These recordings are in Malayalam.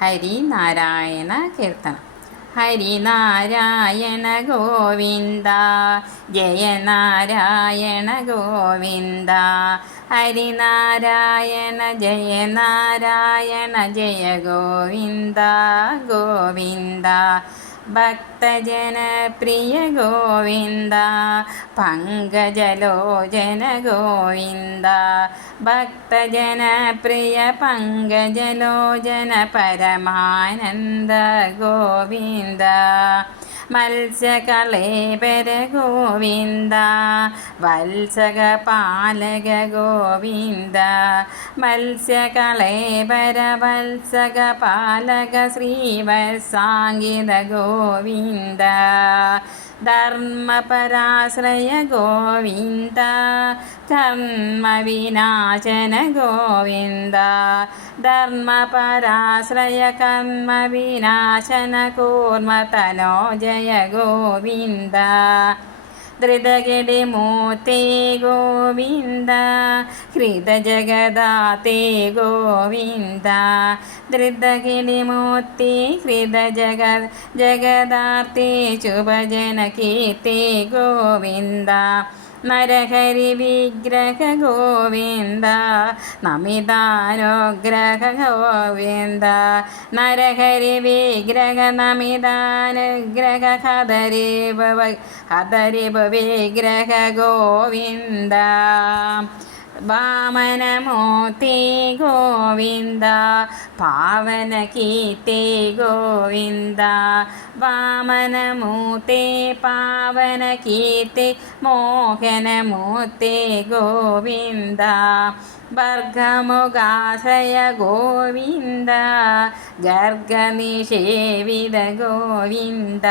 ഹരിനാരായണ കീർത്തനം. ഹരിനാരായണ ഗോവിന്ദ ജയ നാരായണ ഗോവിന്ദ. ഹരിനാരായണ നാരായണ ജയ നാരായണ ജയ ഗോവിന്ദ ഗോവിന്ദ. भक्तजनप्रिय गोविन्द पङ्गजलो गोविन्द भक्तजनप्रिय पङ्गजलो जन परमानन्द गोविन्द മത്സ്യകളേപര ഗോവിന്ദ വത്സക പാലക ഗോവിന്ദ. മത്സ്യകളേപര വത്സക പാലക ശ്രീവത്സാംഗിത ഗോവിന്ദ. धर्मपराश्रय गोविन्द कर्मविनाशन गोविन्द धर्मपराश्रय कर्मविनाशन कूर्मतनो जय गोविन्द दृदगिणिमूते गोविन्द हृद जगदा ते गोविन्दा दृदगिरिमूते हृद जग जगदा ते शुभजनकी ते गोविन्द നരഹരി വിഗ്രഹ ഗോവിന്ദ നമിതാനുഗ്രഹ ഗോവിന്ദ നരഹരി വിഗ്രഹ നമിതാനുഗ്രഹ ഹതരിവ ഹതരിവ വിഗ്രഹ ഗോവിന്ദ വാമനമൂർത്തി ഗോവിന്ദ പാവന കീർത്തി ഗോവിന്ദ. വാമനമൂർത്തി പാവന കീർത്തി മോഹനമൂർത്തി ഗോവിന്ദ. വർഗമുഖാശ്രയ ഗോവിന്ദ ഗർഗനിഷേവിത ഗോവിന്ദ.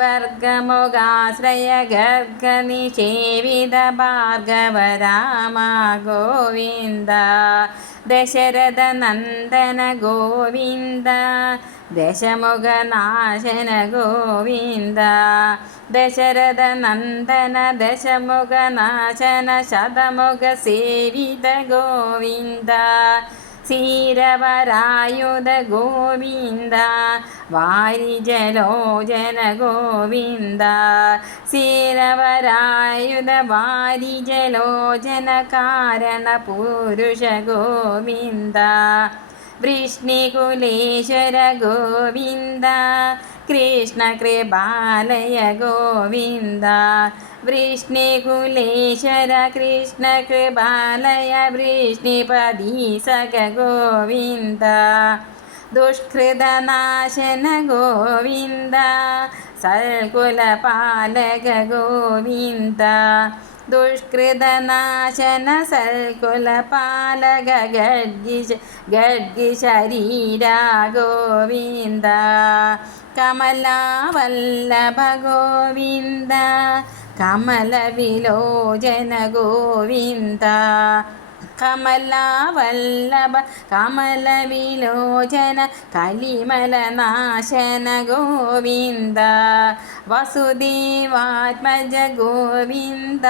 വർഗമുഖാശ്രയ ഗർഗനിഷേവിത ഭാർഗവരാമ ഗോവിന്ദ ദശരഥ നന്ദന ഗോവിന്ദ ദശമുഖനാശന ഗോവിന്ദ ദശരഥ നന്ദന ദശമുഖനാശന ശതമുഖ സേവിത ഗോവിന്ദ सिरवरायुध गोविन्द वारिजलो जन गोविन्द शिरवरायुध वारिजलो जन गोविन्द वृष्णीकुलेश्वर गोविन्द कृष्ण कृपालय गोविन्द। वृष्णकुलेश्वर कृष्ण कृपालय वृष्णिपदीष गोविन्द। दुष्कृतनाशन गोविन्द। सङ्कुलपालक गोविन्द। ദുഷ്കൃതനാശന സൽകുലപാലക ഗഡ്ഗിശ ഗഡ്ഗിശരീര ഗോവിന്ദ. കമലാവല്ലഭ ഗോവിന്ദ കമലവിലോചന ഗോവിന്ദ. കമലാവല്ലഭ കമലവിലോചന കലിമലനാശന ഗോവിന്ദ വസുദേവാത്മജ ഗോവിന്ദ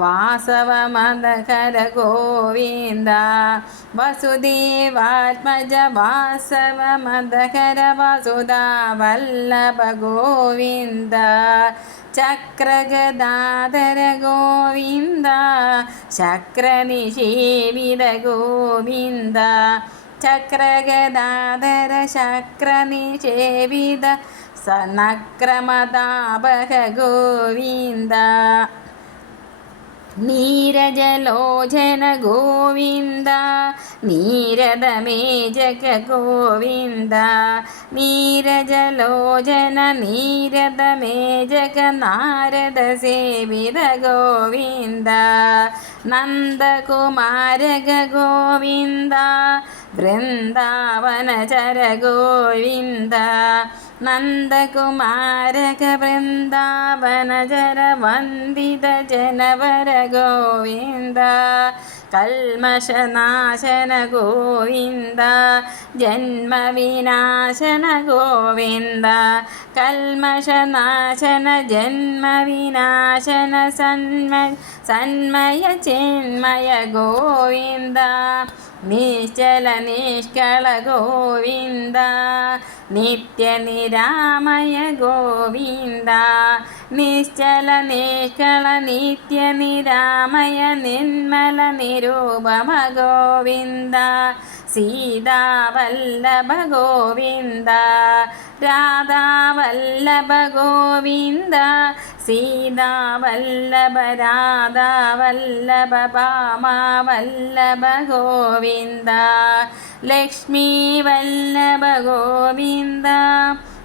വാസവമദകര ഗോവിന്ദ വസുദേവാത്മജ വാസവമദകര വസുധാ വല്ലഭ ഗോവിന്ദ ചക്രഗദാധര ഗോവിന്ദ ശക്രനിഷേവിത ഗോവിന്ദ ചക്രഗദാധര ശക്രനിഷേവിത സനക്രമതാപക ഗോവിന്ദ നീരജലോചന ഗോവിന്ദ നീരദമേജക ഗോവിന്ദ നീരജലോചന നീരദമേജക നാരദ സേവിത ഗോവിന്ദ നന്ദകുമാരക ഗോവിന്ദ വൃന്ദാവനചര ഗോവിന്ദ നന്ദകുമാരക വൃന്ദാവനചര വന്ദിത ജനവര ഗോവിന്ദ കൽമശനാശന ഗോവിന്ദ ജന്മവിനാശന ഗോവിന്ദ കൽമശനാശന ജന്മവിനാശന സന്മ സന്മയ ചിന്മയ ഗോവിന്ദ നിശ്ചല നിഷ്കള ഗോവിന്ദ നിത്യനിരാമയ ഗോവിന്ദ നിശ്ചല നിഷ്കള നിത്യനിരാമയ നിന്മല നിരൂപമ ഗോവിന്ദ സീതാവല്ലഭ ഗോവിന്ദ. രാധാവല്ലഭ ഗോവിന്ദ. സീതാവല്ലഭ രാധാവല്ലഭ പാമാവല്ലഭ ഗോവിന്ദ. ലക്ഷ്മീ വല്ലഭ ഗോവിന്ദ.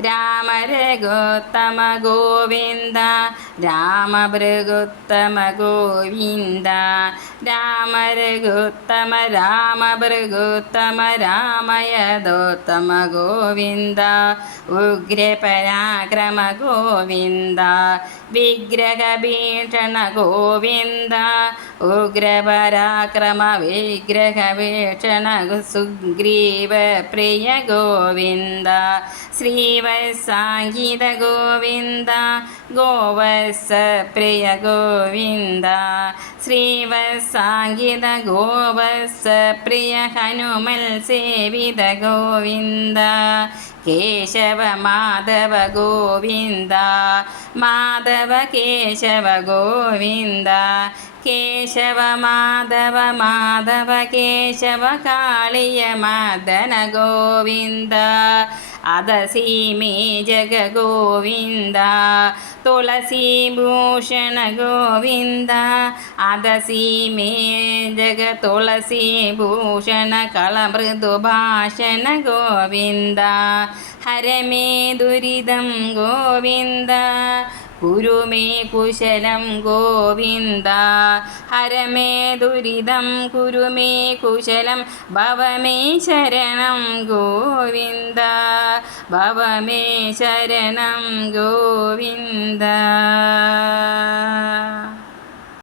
വല്ലഭ ലക്ഷ്മണ ഗോവിന്ദ രാമ രാമരഘുത്തമ ഗോവിന്ദ രാമ ഗോവിന്ദ രാമ രാമഭൃഗുത്തമ രാമയദോത്തമ ഗോവിന്ദ ഉഗ്രപരാക്രമ ഗോവിന്ദ വിഗ്രഹഭീഷണ ഗോവിന്ദ ഉഗ്രപരാക്രമ വിഗ്രഹഭീഷണ സുഗ്രീവ പ്രിയ ഗോവിന്ദ ശ്രീവത്സാംഗീത ഗോവിന്ദ ഗോവത്സ പ്രിയ ഗോവിന്ദ. ശ്രീവത്സാംഗീത ഗോവത്സ പ്രിയ ഹനുമൽ സേവിത ഗോവിന്ദ. കേശവ മാധവ ഗോവിന്ദ. മാധവ കേശവ ഗോവിന്ദ. മാധവ മാധവ കേശവ കാളിയ മദന ഗോവിന്ദ അതസീമേ ജഗ ഗോവിന്ദ തുളസീഭൂഷണ ഗോവിന്ദ അതസീമേ ജഗ തുളസീഭൂഷണ കളമൃദുഭാഷണ ഗോവിന്ദ ഹരമേ ദുരിതം ഗോവിന്ദ കുരുമേ കുശലം ഗോവിന്ദ. ഹരമേ ദുരിതം കുരുമേ കുശലം ഭവമേ ശരണം ഗോവിന്ദ. ഭവമേ ശരണം ഗോവിന്ദ.